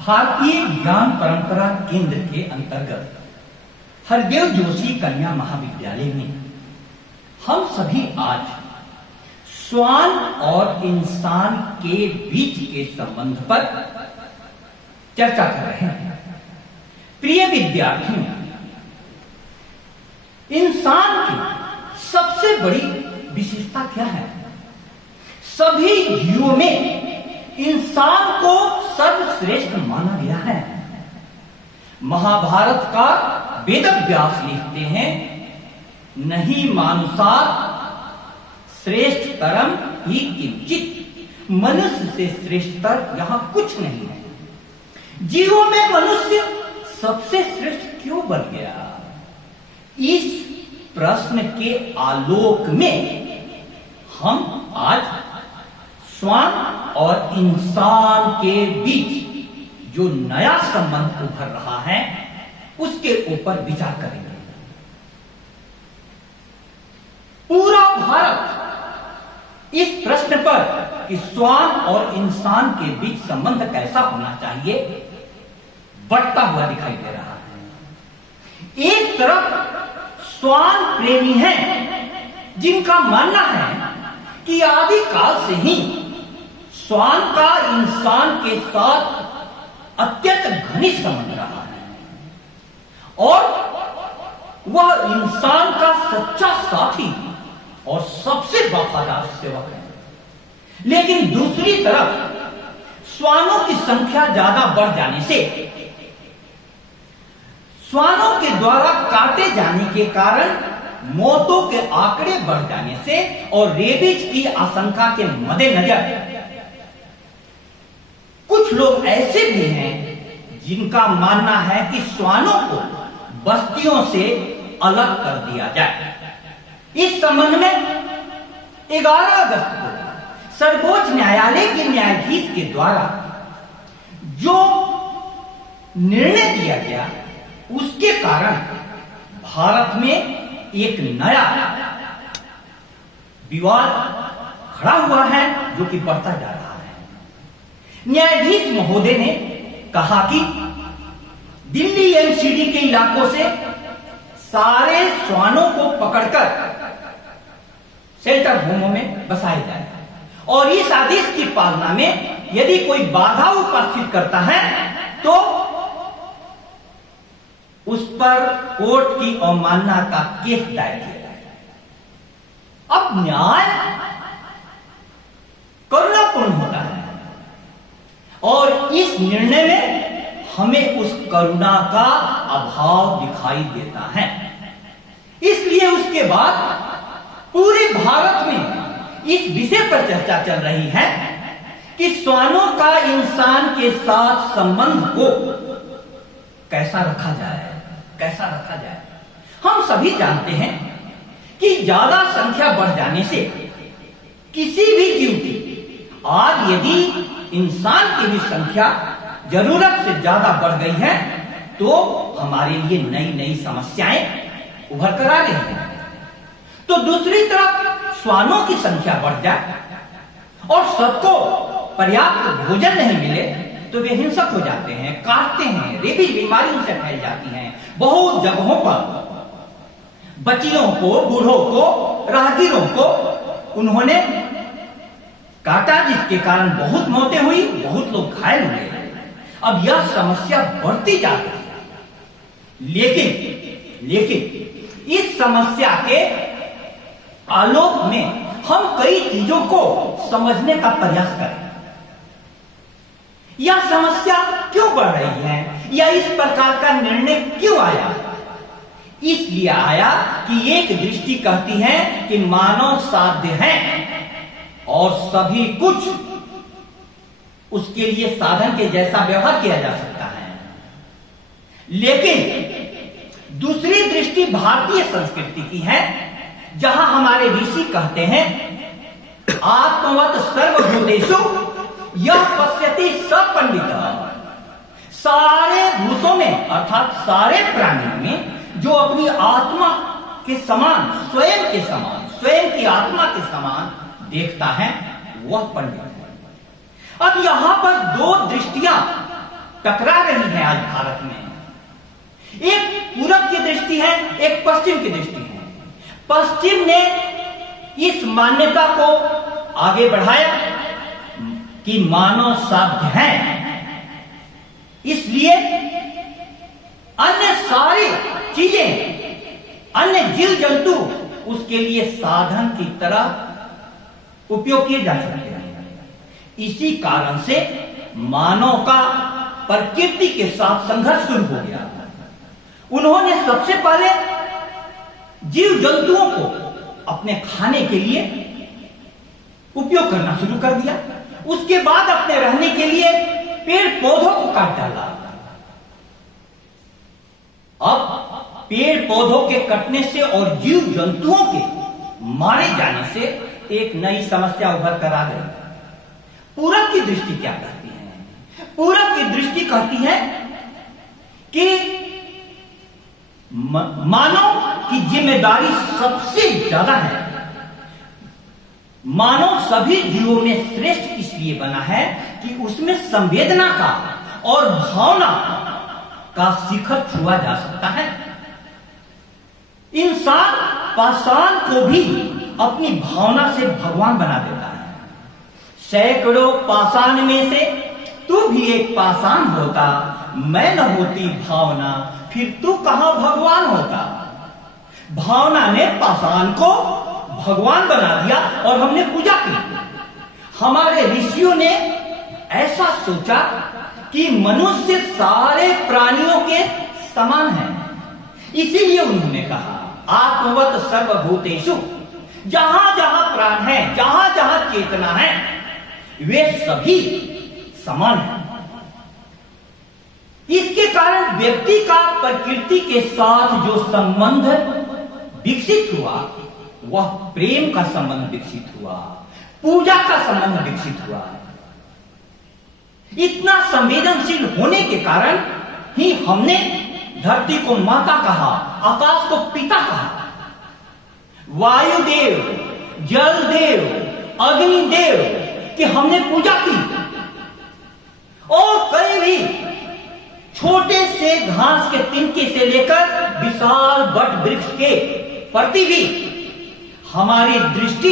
भारतीय ज्ञान परंपरा केंद्र के अंतर्गत हरदेव जोशी कन्या महाविद्यालय में हम सभी आज श्वान और इंसान के बीच के संबंध पर चर्चा कर रहे हैं। प्रिय विद्यार्थियों, इंसान की सबसे बड़ी विशेषता क्या है? सभी जीवों में इंसान को सर्वश्रेष्ठ माना गया है। महाभारत का वेदव्यास लिखते हैं, नहीं मानुषात् श्रेष्ठतरम ही किंचित्, मनुष्य से श्रेष्ठतर यहां कुछ नहीं है। जीवों में मनुष्य सबसे श्रेष्ठ क्यों बन गया? इस प्रश्न के आलोक में हम आज श्वान और इंसान के बीच जो नया संबंध उभर रहा है उसके ऊपर विचार करेंगे। पूरा भारत इस प्रश्न पर कि श्वान और इंसान के बीच संबंध कैसा होना चाहिए बढ़ता हुआ दिखाई दे रहा है। एक तरफ श्वान प्रेमी हैं जिनका मानना है कि आदि काल से ही श्वान का इंसान के साथ अत्यंत घनिष्ठ संबंध रहा है और वह इंसान का सच्चा साथी और सबसे वफादार सेवक है। लेकिन दूसरी तरफ श्वानों की संख्या ज्यादा बढ़ जाने से, श्वानों के द्वारा काटे जाने के कारण मौतों के आंकड़े बढ़ जाने से और रेबीज की आशंका के मद्देनजर कुछ लोग ऐसे भी हैं जिनका मानना है कि श्वानों को बस्तियों से अलग कर दिया जाए। इस संबंध में 11 अगस्त को सर्वोच्च न्यायालय के न्यायाधीश के द्वारा जो निर्णय दिया गया उसके कारण भारत में एक नया विवाद खड़ा हुआ है जो कि बढ़ता जा रहा है। न्यायाधीश महोदय ने कहा कि दिल्ली एनसीडी के इलाकों से सारे श्वानों को पकड़कर शेल्टर होमों में बसाया जाए और इस आदेश की पालना में यदि कोई बाधा उपस्थित करता है तो उस पर कोर्ट की अवमानना का केस दायर किया जाए। अब न्याय करुणापूर्ण होता है और इस निर्णय में हमें उस करुणा का अभाव दिखाई देता है। इसलिए उसके बाद पूरे भारत में इस विषय पर चर्चा चल रही है कि श्वानों का इंसान के साथ संबंध को कैसा रखा जाए, कैसा रखा जाए। हम सभी जानते हैं कि ज्यादा संख्या बढ़ जाने से किसी भी जीव की, आज यदि इंसान की भी संख्या जरूरत से ज्यादा बढ़ गई है तो हमारे लिए नई नई समस्याएं उभर कर आ रही हैं। तो दूसरी तरफ श्वानों की संख्या बढ़ जाए और सबको पर्याप्त भोजन नहीं मिले तो वे हिंसक हो जाते हैं, काटते हैं, रेबीज बीमारी उनसे फैल जाती हैं। बहुत जगहों पर बच्चियों को, बूढ़ों को, राहगीरों को उन्होंने काटा जिसके कारण बहुत मौतें हुई, बहुत लोग घायल हुए। अब यह समस्या बढ़ती जा रही है। लेकिन इस समस्या के आलोक में हम कई चीजों को समझने का प्रयास करें। यह समस्या क्यों बढ़ रही है या इस प्रकार का निर्णय क्यों आया? इसलिए आया कि एक दृष्टि कहती है कि मानव साध्य है और सभी कुछ उसके लिए साधन के जैसा व्यवहार किया जा सकता है। लेकिन दूसरी दृष्टि भारतीय संस्कृति की है जहां हमारे ऋषि कहते हैं, आत्मवत सर्वभूतेषु यह पश्यति स पंडितः। सारे भूतों में अर्थात सारे प्राणियों में जो अपनी आत्मा के समान, स्वयं के समान, स्वयं की आत्मा के समान देखता है वह पंडित है। अब यहां पर दो दृष्टियां टकरा रही हैं आज भारत में। एक पूरब की दृष्टि है, एक पश्चिम की दृष्टि है। पश्चिम ने इस मान्यता को आगे बढ़ाया कि मानव साध्य है, इसलिए अन्य सारी चीजें, अन्य जीव जंतु उसके लिए साधन की तरह उपयोग किए जा सकते हैं। इसी कारण से मानव का प्रकृति के साथ संघर्ष शुरू हो गया। उन्होंने सबसे पहले जीव जंतुओं को अपने खाने के लिए उपयोग करना शुरू कर दिया। उसके बाद अपने रहने के लिए पेड़ पौधों को काट डाला। अब पेड़ पौधों के कटने से और जीव जंतुओं के मारे जाने से एक नई समस्या उभर कर आ गई। पूरब की दृष्टि क्या कहती है? पूरब की दृष्टि कहती है कि मानव की जिम्मेदारी सबसे ज्यादा है। मानव सभी जीवों में श्रेष्ठ इसलिए बना है कि उसमें संवेदना का और भावना का शिखर छुआ जा सकता है। इंसान पाषाण को भी अपनी भावना से भगवान बना देता है। सैकड़ों पाषाण में से तू भी एक पाषाण होता, मैं न होती भावना, फिर तू कहां भगवान होता। भावना ने पाषाण को भगवान बना दिया और हमने पूजा की। हमारे ऋषियों ने ऐसा सोचा कि मनुष्य सारे प्राणियों के समान है, इसीलिए उन्होंने कहा आत्मवत सर्वभूतेषु, जहां जहां प्राण है, जहां जहां चेतना है, वे सभी समान हैं। इसके कारण व्यक्ति का प्रकृति के साथ जो संबंध विकसित हुआ वह प्रेम का संबंध विकसित हुआ, पूजा का संबंध विकसित हुआ। इतना संवेदनशील होने के कारण ही हमने धरती को माता कहा, आकाश को पिता कहा, वायुदेव, जल देव, अग्निदेव की हमने पूजा की। और कई भी छोटे से घास के तिनके से लेकर विशाल वट वृक्ष के प्रति भी हमारी दृष्टि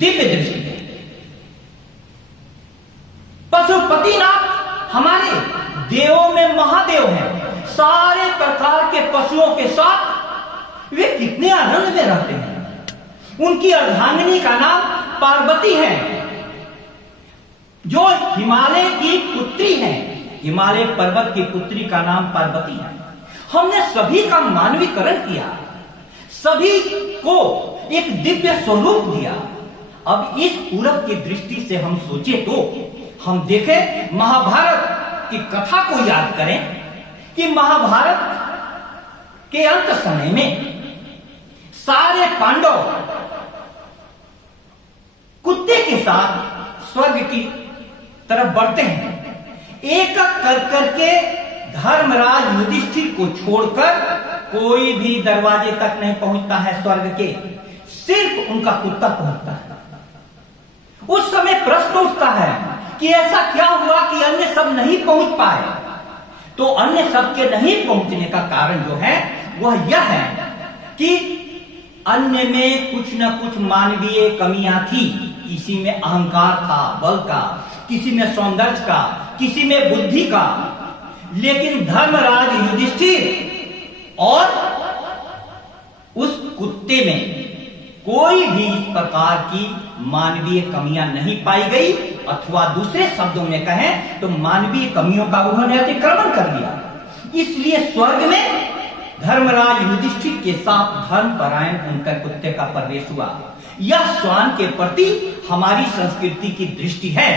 दिव्य दृष्टि है। पशुपतिनाथ हमारे देवों में महादेव हैं। सारे प्रकार के पशुओं के साथ वे कितने आनंद में रहते हैं। उनकी अर्धांगिनी का नाम पार्वती है, जो हिमालय की पुत्री है। हिमालय पर्वत की पुत्री का नाम पार्वती है। हमने सभी का मानवीकरण किया, सभी को एक दिव्य स्वरूप दिया। अब इस पूरब की दृष्टि से हम सोचे तो हम देखें, महाभारत की कथा को याद करें कि महाभारत के अंत समय में सारे पांडव कुत्ते के साथ स्वर्ग की तरफ बढ़ते हैं। एक कर करके धर्मराज युधिष्ठिर को छोड़कर कोई भी दरवाजे तक नहीं पहुंचता है स्वर्ग के, सिर्फ उनका कुत्ता पहुंचता है। उस समय प्रश्न उठता है कि ऐसा क्या हुआ कि अन्य सब नहीं पहुंच पाए। तो अन्य सब के नहीं पहुंचने का कारण जो है वह यह है कि अन्य में कुछ न कुछ मानवीय कमियां थी। किसी में अहंकार था, बल का, किसी में सौंदर्य का, किसी में बुद्धि का। लेकिन धर्मराज युधिष्ठिर और उस कुत्ते में कोई भी इस प्रकार की मानवीय कमियां नहीं पाई गई, अथवा दूसरे शब्दों में कहें तो मानवीय कमियों का उन्होंने अतिक्रमण कर दिया। इसलिए स्वर्ग में धर्मराज युधिष्ठिर के साथ धर्मपरायण उनका कुत्ते का प्रवेश हुआ। यह श्वान के प्रति हमारी संस्कृति की दृष्टि है।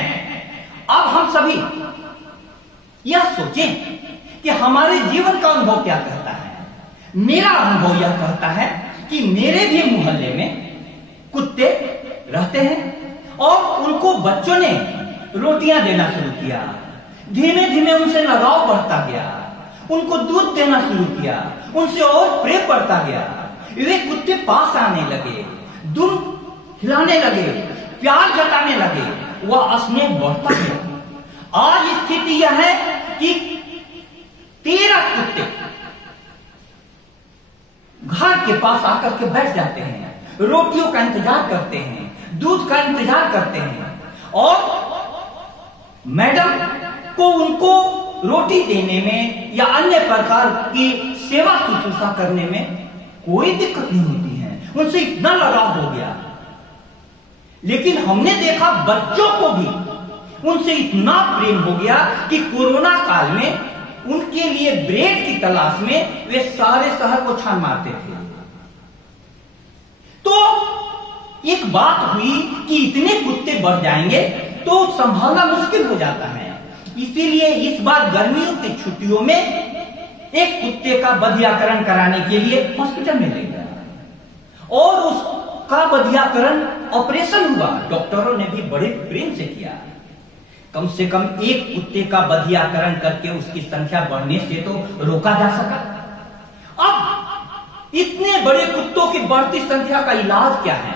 अब हम सभी यह सोचें कि हमारे जीवन का अनुभव क्या कहता है। मेरा अनुभव यह कहता है कि मेरे भी मोहल्ले में कुत्ते रहते हैं और उनको बच्चों ने रोटियां देना शुरू किया। धीमे धीमे उनसे लगाव बढ़ता गया, उनको दूध देना शुरू किया, उनसे और प्रेम बढ़ता गया। वे कुत्ते पास आने लगे, दुम हिलाने लगे, प्यार जताने लगे, वह स्नेह बढ़ता गया। आज स्थिति यह है कि 13 कुत्ते घर के पास आकर के बैठ जाते हैं, रोटियों का इंतजार करते हैं, दूध का इंतजार करते हैं, और मैडम को उनको रोटी देने में या अन्य प्रकार की सेवा शुश्रूषा करने में कोई दिक्कत नहीं होती है, उनसे इतना लगाव हो गया। लेकिन हमने देखा बच्चों को भी उनसे इतना प्रेम हो गया कि कोरोना काल में उनके लिए ब्रेड की तलाश में वे सारे शहर को छान मारते थे। तो एक बात हुई कि इतने कुत्ते बढ़ जाएंगे तो संभालना मुश्किल हो जाता है। इसीलिए इस बार गर्मियों की छुट्टियों में एक कुत्ते का बधियाकरण कराने के लिए हॉस्पिटल में ले गया और उसका बधियाकरण ऑपरेशन हुआ। डॉक्टरों ने भी बड़े प्रेम से किया। कम से कम एक कुत्ते का बधियाकरण करके उसकी संख्या बढ़ने से तो रोका जा सका। अब इतने बड़े कुत्तों की बढ़ती संख्या का इलाज क्या है?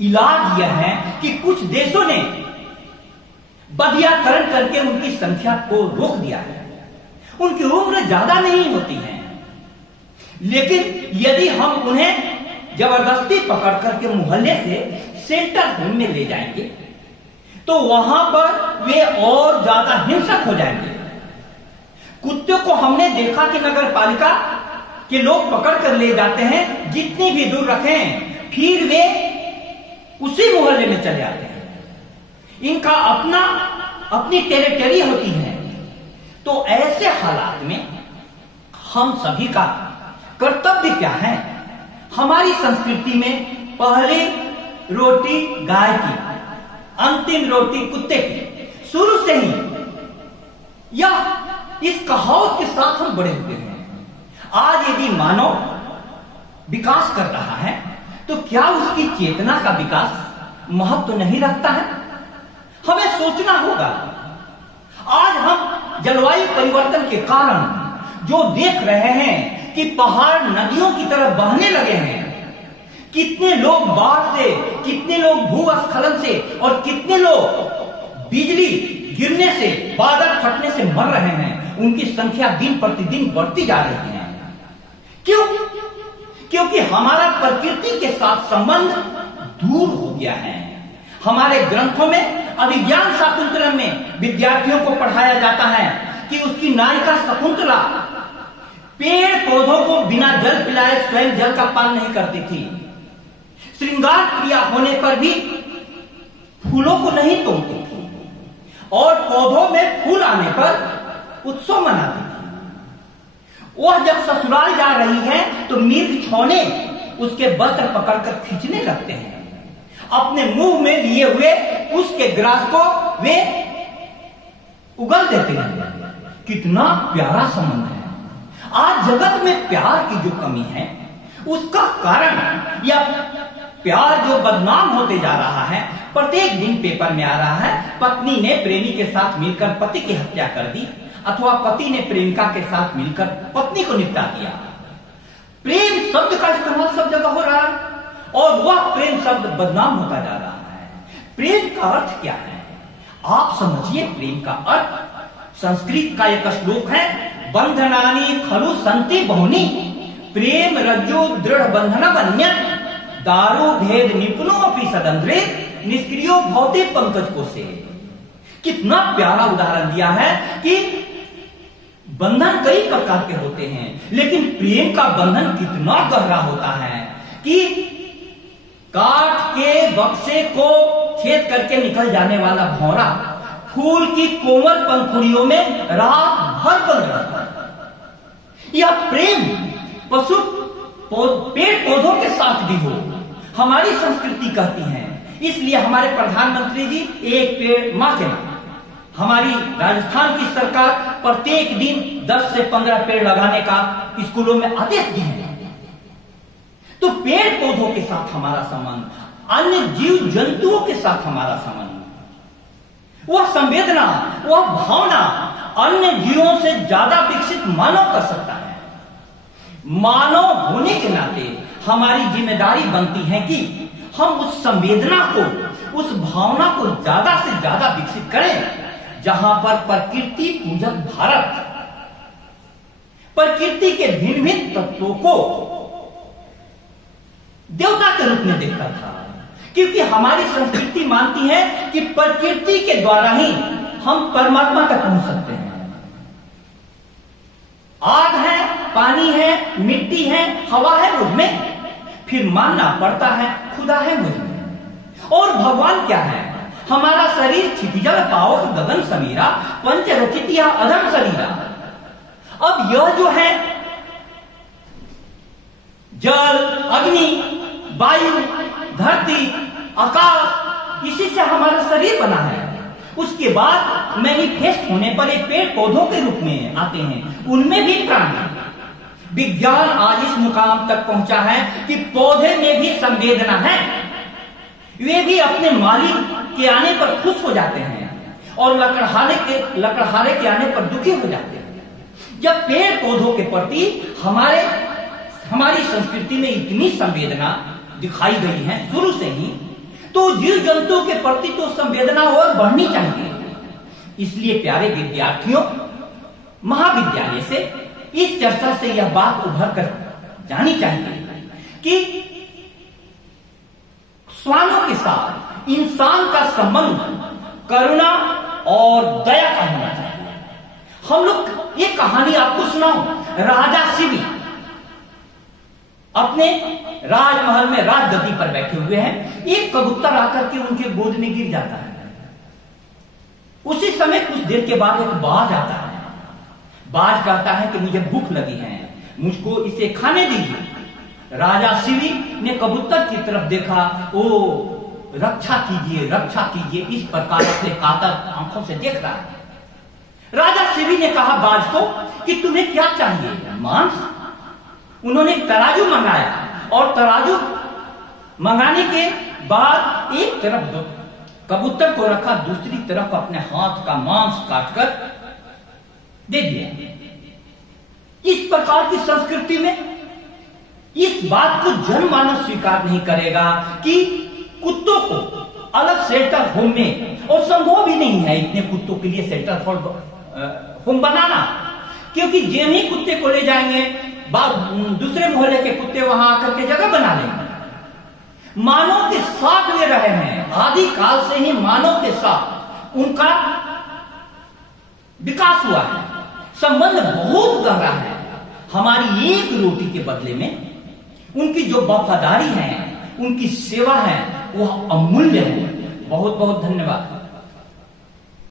इलाज यह है कि कुछ देशों ने बधियाकरण करके उनकी संख्या को रोक दिया है। उनकी उम्र ज्यादा नहीं होती है, लेकिन यदि हम उन्हें जबरदस्ती पकड़ करके मोहल्ले से सेंटर होम में ले जाएंगे तो वहां पर वे और ज्यादा हिंसक हो जाएंगे। कुत्ते को हमने देखा कि नगर पालिका के लोग पकड़ कर ले जाते हैं, जितनी भी दूर रखें, फिर वे उसी मोहल्ले में चले आते हैं। इनका अपनी टेरिटरी होती है। तो ऐसे हालात में हम सभी का कर्तव्य क्या है? हमारी संस्कृति में पहली रोटी गाय की, अंतिम रोटी कुत्ते की, शुरू से ही यह इस कहावत के साथ हम बड़े हुए हैं। आज यदि मानव विकास कर रहा है तो क्या उसकी चेतना का विकास महत्व नहीं रखता है? हमें सोचना होगा। आज हम जलवायु परिवर्तन के कारण जो देख रहे हैं कि पहाड़ नदियों की तरह बहने लगे हैं, कितने लोग बाढ़ से, कितने लोग भूस्खलन से और कितने लोग बिजली गिरने से, बादल फटने से मर रहे हैं, उनकी संख्या दिन प्रतिदिन बढ़ती जा रही है। क्यों? क्योंकि हमारा प्रकृति के साथ संबंध दूर हो गया है। हमारे ग्रंथों में, अभिज्ञान शाकुंतलम में विद्यार्थियों को पढ़ाया जाता है कि उसकी नायिका शकुंतला पेड़ पौधों को बिना जल पिलाए स्वयं जल का पान नहीं करती थी। श्रृंगार क्रिया होने पर भी फूलों को नहीं तोड़ती थी और पौधों में फूल आने पर उत्सव मनाती थी। वह जब ससुराल जा रही है तो मिर्ग छौने उसके वस्त्र पकड़कर खींचने लगते हैं, अपने मुंह में लिए हुए उसके ग्रास को वे उगल देते हैं। कितना प्यारा संबंध है। आज जगत में प्यार की जो कमी है उसका कारण, या प्यार जो बदनाम होते जा रहा है, प्रत्येक दिन पेपर में आ रहा है, पत्नी ने प्रेमी के साथ मिलकर पति की हत्या कर दी अथवा पति ने प्रेमिका के साथ मिलकर पत्नी को निपटा दिया। प्रेम शब्द का इस्तेमाल सब जगह हो रहा है और वह प्रेम शब्द बदनाम होता जा रहा है। प्रेम का अर्थ क्या है? आप समझिए प्रेम का अर्थ। संस्कृत का एक श्लोक है, बंधनानि खलु सन्ति बहुनि, प्रेम रज्जु दृढ़ बंधन बन्य, दारु भेद निपुणो अपि सदंद्रे, निष्क्रियो भौते पंकज कोसे। कितना प्यारा उदाहरण दिया है कि बंधन कई प्रकार के होते हैं, लेकिन प्रेम का बंधन कितना गहरा होता है कि काट के बक्से को छेद करके निकल जाने वाला भौरा फूल की कोमल पंखुड़ियों में रात भर बंद रहता है। यह प्रेम पशु पेड़ पौधों के साथ भी हो, हमारी संस्कृति कहती है। इसलिए हमारे प्रधानमंत्री जी एक पेड़ मां के नाम, हमारी राजस्थान की सरकार प्रत्येक दिन 10 से 15 पेड़ लगाने का स्कूलों में आदेश दिए हैं। तो पेड़ पौधों के साथ हमारा संबंध, अन्य जीव जंतुओं के साथ हमारा संबंध, वह संवेदना, वह भावना अन्य जीवों से ज्यादा विकसित मानव कर सकता है। मानव होने के नाते हमारी जिम्मेदारी बनती है कि हम उस संवेदना को, उस भावना को ज्यादा से ज्यादा विकसित करें। जहां पर प्रकृति पूजक भारत प्रकृति के भिन्न भिन्न तत्वों को देवता के रूप में देखता था, क्योंकि हमारी संस्कृति मानती है कि प्रकृति के द्वारा ही हम परमात्मा तक पहुंच सकते हैं। आग है, पानी है, मिट्टी है, हवा है मुझमें, फिर मानना पड़ता है खुदा है मुझमें। और भगवान क्या है? हमारा शरीर क्षितिजल पावक गगन समीरा पंच रचित या अधम शरीरा। अब यह जो है जल, अग्नि, वायु, धरती, आकाश, इसी से हमारा शरीर बना है। उसके बाद मैनिफेस्ट होने पर एक पेड़ पौधों के रूप में आते हैं, उनमें भी प्राण है। विज्ञान आज इस मुकाम तक पहुंचा है कि पौधे में भी संवेदना है, वे भी अपने मालिक के आने पर खुश हो जाते हैं और लकड़हारे के आने पर दुखी हो जाते हैं। जब पेड़ पौधों के प्रति हमारी संस्कृति में इतनी संवेदना दिखाई गई है शुरू से ही, तो जीव जंतु के प्रति तो संवेदना और बढ़नी चाहिए। इसलिए प्यारे विद्यार्थियों, महाविद्यालय से इस चर्चा से यह बात उभर कर जानी चाहिए कि श्वानों के साथ इंसान का संबंध करुणा और दया का होना चाहिए। हम लोग एक कहानी आपको सुनाऊं। राजा शिवी अपने राजमहल में राजगद्दी पर बैठे हुए हैं, एक कबूतर आकर के उनके गोद में गिर जाता है। उसी समय कुछ देर के बाद एक बाज आता है। बाज कहता है कि मुझे भूख लगी है, मुझको इसे खाने दीजिए। राजा शिवी ने कबूतर की तरफ देखा, ओ रक्षा कीजिए, रक्षा कीजिए, इस प्रकार से कातर आंखों से देख रहा है। राजा शिवी ने कहा बाज को कि तुम्हें क्या चाहिए? मांस? उन्होंने तराजू मंगाया और तराजू मंगाने के बाद एक तरफ कबूतर को रखा, दूसरी तरफ अपने हाथ का मांस काटकर दे दिया। इस प्रकार की संस्कृति में इस बात को जनमानस स्वीकार नहीं करेगा कि कुत्तों को अलग शेल्टर होम में, और संभव भी नहीं है इतने कुत्तों के लिए शेल्टर होम बनाना, क्योंकि जो ही कुत्ते को ले जाएंगे दूसरे मोहल्ले के कुत्ते वहां आकर के जगह बना लेंगे। मानव के साथ वे रहे हैं, आदि काल से ही मानव के साथ उनका विकास हुआ है, संबंध बहुत गहरा है। हमारी एक रोटी के बदले में उनकी जो वफादारी है, उनकी सेवा है, वह अमूल्य है। बहुत बहुत धन्यवाद।